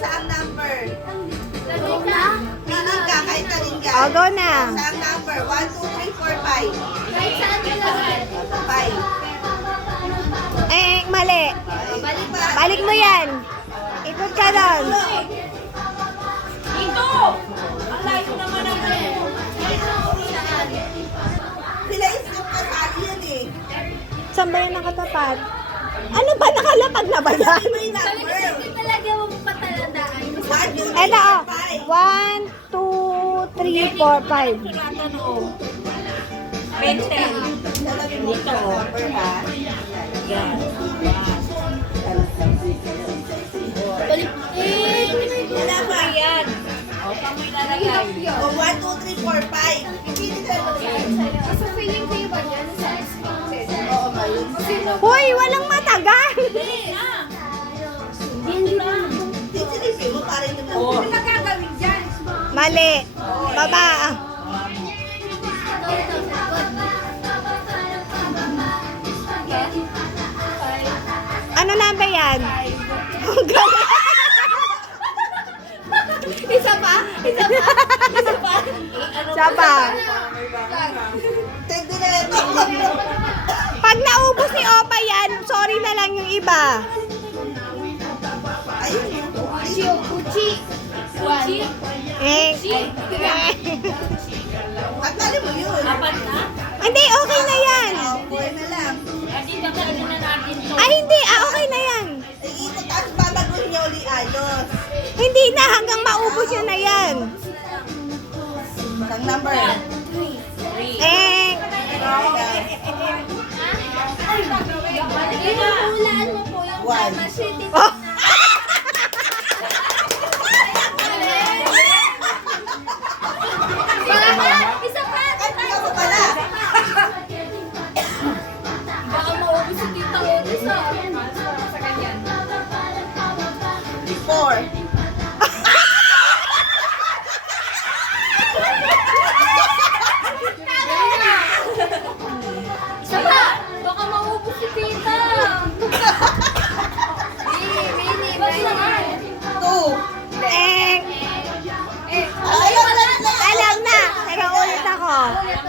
Saan number? Go na? Pili ka, kahit alin ka. O, go na. Saan number? 1, 2, 3, 4, 5. Kahit saan ka lang. 5. Mali. Balik ba? Balik mo yan. Ikot ka doon. Ito! Ang layo naman ang Sila isip ka sali yan eh. Saan ba yan nakatapat? Ano ba? Nakalatag na ba yan? May number. Hindi talaga mo patalandaan. 1, 2, 3, Eto, 4, 5. 1, 2, 3, 4, 5. Suratan o. 20. Dito. Number ha. Yan. Wala ba? Yan. O, saan mo ilalagay? O, 1, 2, 3, 4, 5. Pipili ka lang. Kasi feeling ko yung yan sa expected. Oo, mayroon. Hoy, walang matagal. Tisilipin mo para yung Oo. number. Nagagawin dyan. Mali. Baba. Ano number yan? Isa pa? Isa pa? Isa pa? Siya pa. Tignan na ito. Pag naubos ni Opa yan, sorry na lang yung iba. Ayun. Uchi. Uchi. Uchi. Eh. Akala mo yun. Apat na? Hindi, okay na yan. Okay na lang. Kasi dadalhin na natin to. Ay, hindi. Okay na yan. Ikot tapos babaguhin niya uli ayos. Hindi na, hanggang maubos yun na yan. Ang number. 3. Eh. Inuhulaan mo po yung One. pharmaceutical Oh. Isa pa! Ikaw pa pala. Baka maubos si Tita Otis sa ganyan. 4. Isa pa! Baka maubos si Tita! Mini, basta nga. 2. Eh. Alam na. Alam na. Teka, ulit ako. Ulit,